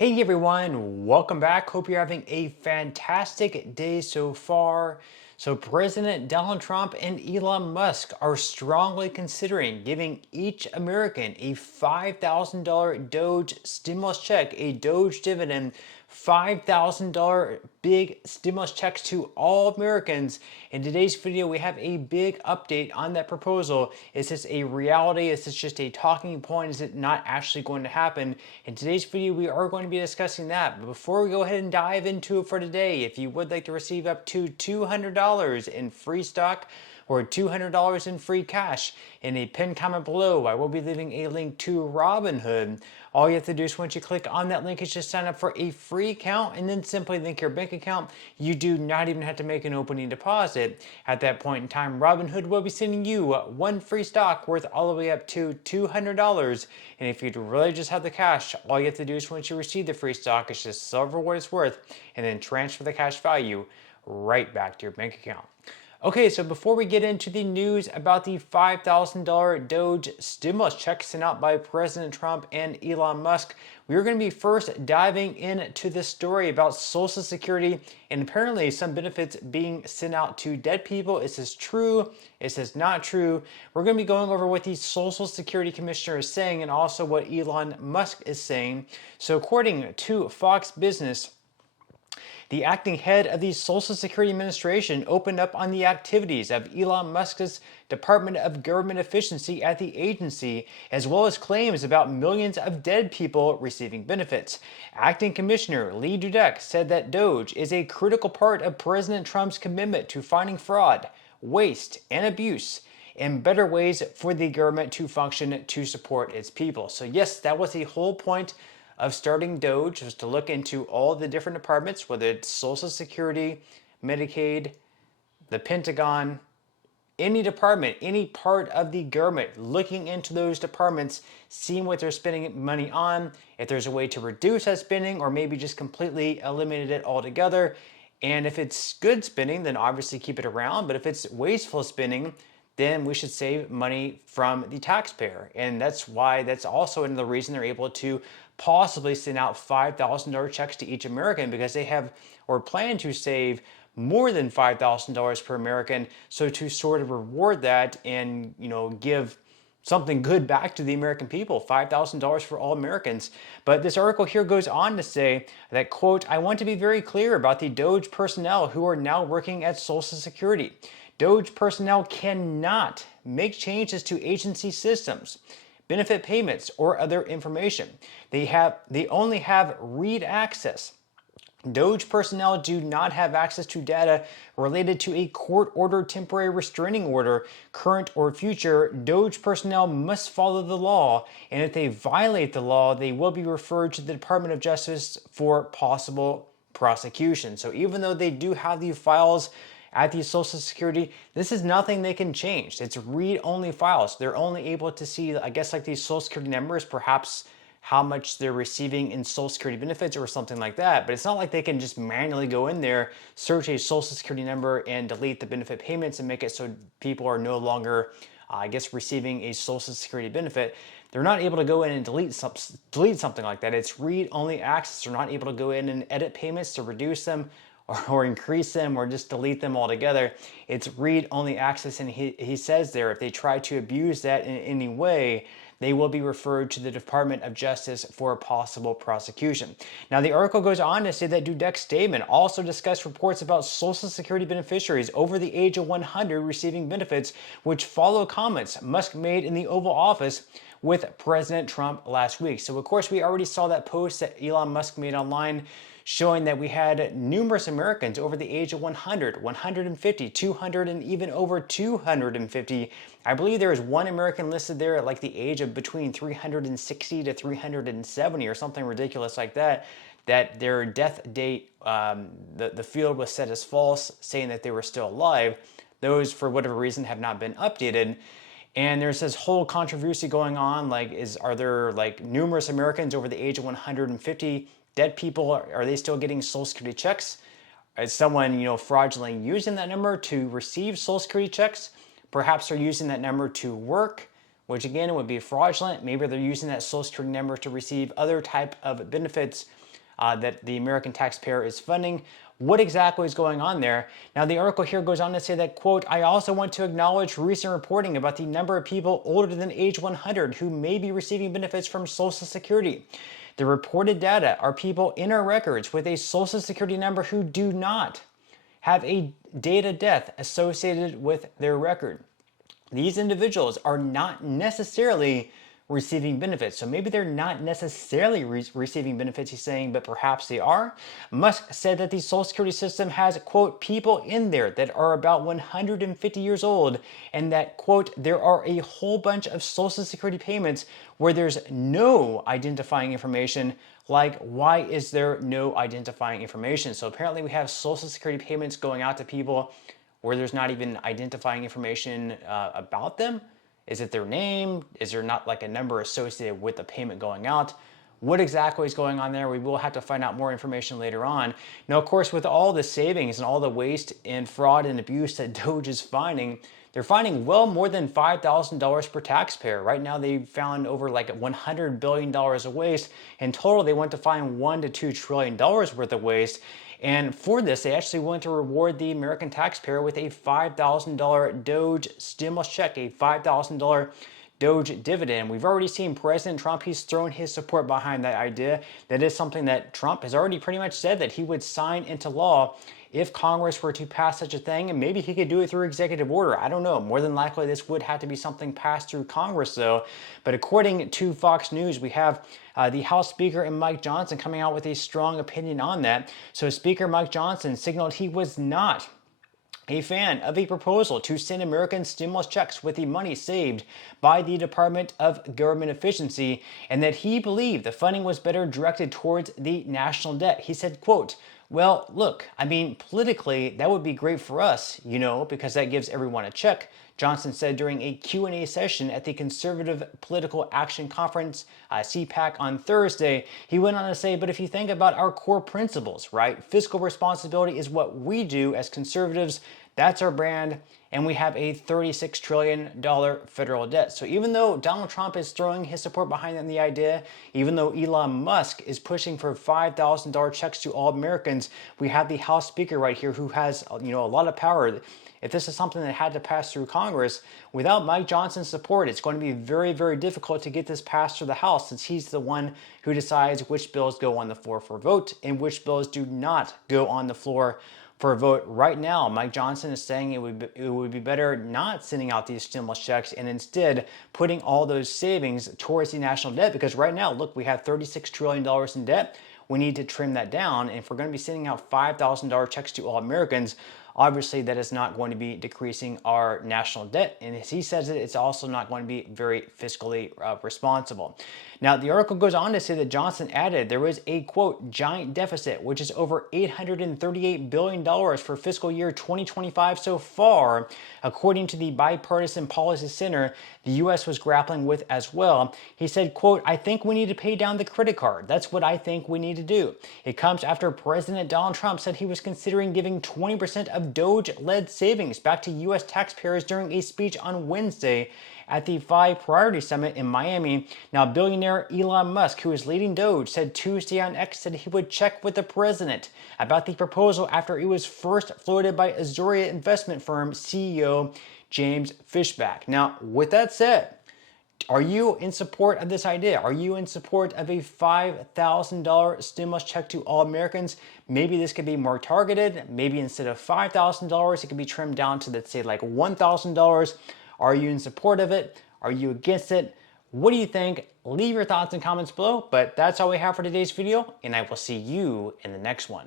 Hey everyone, welcome back. Hope you're having a fantastic day so far. So, President Donald Trump and Elon Musk are strongly considering giving each American a $5,000 Doge stimulus check, a Doge dividend, $5,000 big stimulus checks to all Americans. In today's video, we have a big update on that proposal. Is this a reality? Is this just a talking point? Is it not actually going to happen? In today's video, we are going to be discussing that. But before we go ahead and dive into it for today, if you would like to receive up to $200 in free stock, or $200 in free cash, in a pinned comment below, I will be leaving a link to Robinhood. All you have to do is once you click on that link is just sign up for a free account and then simply link your bank account. You do not even have to make an opening deposit. At that point in time, Robinhood will be sending you one free stock worth all the way up to $200. And if you really just have the cash, all you have to do is once you receive the free stock is just sell for what it's worth and then transfer the cash value right back to your bank account. Okay, so before we get into the news about the $5,000 Doge stimulus check sent out by President Trump and Elon Musk, we're going to be first diving into this story about Social Security and apparently some benefits being sent out to dead people. Is this true? Is this not true? We're going to be going over what the Social Security Commissioner is saying and also what Elon Musk is saying. So according to Fox Business, the acting head of the Social Security Administration opened up on the activities of Elon Musk's Department of Government Efficiency at the agency, as well as claims about millions of dead people receiving benefits. Acting Commissioner Lee Dudek said that Doge is a critical part of President Trump's commitment to fighting fraud, waste, and abuse, and better ways for the government to function to support its people. So yes, that was the whole point of starting Doge, was to look into all the different departments, whether it's Social Security, Medicaid, the Pentagon, any department, any part of the government, looking into those departments, seeing what they're spending money on, if there's a way to reduce that spending or maybe just completely eliminate it altogether. And if it's good spending, then obviously keep it around. But if it's wasteful spending, then we should save money from the taxpayer. And that's why that's also another reason they're able to possibly send out $5,000 checks to each American, because they have or plan to save more than $5,000 per American. So to sort of reward that and, give something good back to the American people, $5,000 for all Americans. But this article here goes on to say that, quote, "I want to be very clear about the Doge personnel who are now working at Social Security. Doge personnel cannot make changes to agency systems, benefit payments, or other information. They only have read access. Doge personnel do not have access to data related to a court-ordered temporary restraining order, current or future. Doge personnel must follow the law, and if they violate the law, they will be referred to the Department of Justice for possible prosecution." So even though they do have the files at the Social Security, this is nothing they can change. It's read-only files. They're only able to see, I guess, like these Social Security numbers, perhaps how much they're receiving in Social Security benefits or something like that. But it's not like they can just manually go in there, search a Social Security number, and delete the benefit payments and make it so people are no longer, receiving a Social Security benefit. They're not able to go in and delete something like that. It's read-only access. They're not able to go in and edit payments to reduce them or increase them or just delete them altogether. It's read-only access, and he says there, if they try to abuse that in any way, they will be referred to the Department of Justice for a possible prosecution. Now, the article goes on to say that Dudek's statement also discussed reports about Social Security beneficiaries over the age of 100 receiving benefits, which follow comments Musk made in the Oval Office with President Trump last week. So, of course, we already saw that post that Elon Musk made online showing that we had numerous Americans over the age of 100, 150, 200, and even over 250. I believe there is one American listed there at like the age of between 360 to 370 or something ridiculous like that, that their death date, the field was set as false, saying that they were still alive. Those, for whatever reason, have not been updated. And there's this whole controversy going on, are there like numerous Americans over the age of 150 dead people? Are they still getting Social Security checks? Is someone, fraudulently using that number to receive Social Security checks? Perhaps they're using that number to work, which again would be fraudulent. Maybe they're using that Social Security number to receive other type of benefits. that the American taxpayer is funding. What exactly is going on there? Now, the article here goes on to say that, quote, I also want to acknowledge recent reporting about the number of people older than age 100 who may be receiving benefits from Social Security. The reported data are people in our records with a Social Security number who do not have a date of death associated with their record. These individuals are not necessarily receiving benefits. So maybe they're not necessarily receiving benefits, he's saying, but perhaps they are. Musk said that the Social Security system has, quote, people in there that are about 150 years old, and that, quote, there are a whole bunch of Social Security payments where there's no identifying information. Like, why is there no identifying information? So apparently we have Social Security payments going out to people where there's not even identifying information about them. Is it their name? Is there not like a number associated with the payment going out? What exactly is going on there? We will have to find out more information later on. Now, of course, with all the savings and all the waste and fraud and abuse that Doge is finding, they're finding well more than $5,000 per taxpayer. Right now, they found over like $100 billion of waste. In total, they want to find $1 to $2 trillion worth of waste. And for this, they actually want to reward the American taxpayer with a $5,000 Doge stimulus check, a $5,000 Doge dividend. We've already seen President Trump, he's thrown his support behind that idea. That is something that Trump has already pretty much said that he would sign into law if Congress were to pass such a thing, and maybe he could do it through executive order. I don't know. More than likely, this would have to be something passed through Congress, though. But according to Fox News, we have the House Speaker and Mike Johnson coming out with a strong opinion on that. So Speaker Mike Johnson signaled he was not a fan of a proposal to send American stimulus checks with the money saved by the Department of Government Efficiency, and that he believed the funding was better directed towards the national debt. He said, quote, well, look, I mean, politically, that would be great for us, because that gives everyone a check, Johnson said during a Q&A session at the Conservative Political Action Conference, CPAC, on Thursday. He went on to say, but if you think about our core principles, right? Fiscal responsibility is what we do as conservatives. That's our brand, and we have a $36 trillion federal debt. So even though Donald Trump is throwing his support behind the idea, even though Elon Musk is pushing for $5,000 checks to all Americans, we have the House Speaker right here who has a lot of power. If this is something that had to pass through Congress, without Mike Johnson's support, it's going to be very, very difficult to get this passed through the House, since he's the one who decides which bills go on the floor for a vote and which bills do not go on the floor for a vote. Right now, Mike Johnson is saying it would be better not sending out these stimulus checks and instead putting all those savings towards the national debt, because right now, look, we have $36 trillion in debt. We need to trim that down, and if we're going to be sending out $5,000 checks to all Americans, obviously that is not going to be decreasing our national debt, and as he says it, it's also not going to be very fiscally responsible. Now, the article goes on to say that Johnson added there was a, quote, giant deficit, which is over $838 billion for fiscal year 2025 so far, according to the Bipartisan Policy Center the U.S. was grappling with as well. He said, quote, I think we need to pay down the credit card. That's what I think we need to do. It comes after President Donald Trump said he was considering giving 20% of Doge-led savings back to U.S. taxpayers during a speech on Wednesday at the 5 Priority Summit in Miami. Now, billionaire Elon Musk, who is leading Doge, said Tuesday on X that he would check with the president about the proposal after it was first floated by Azuria investment firm CEO James Fishback. Now, with that said, are you in support of this idea? Are you in support of a $5,000 stimulus check to all Americans? Maybe this could be more targeted. Maybe instead of $5,000, it could be trimmed down to, let's say, like $1,000. Are you in support of it? Are you against it? What do you think? Leave your thoughts and comments below. But that's all we have for today's video, and I will see you in the next one.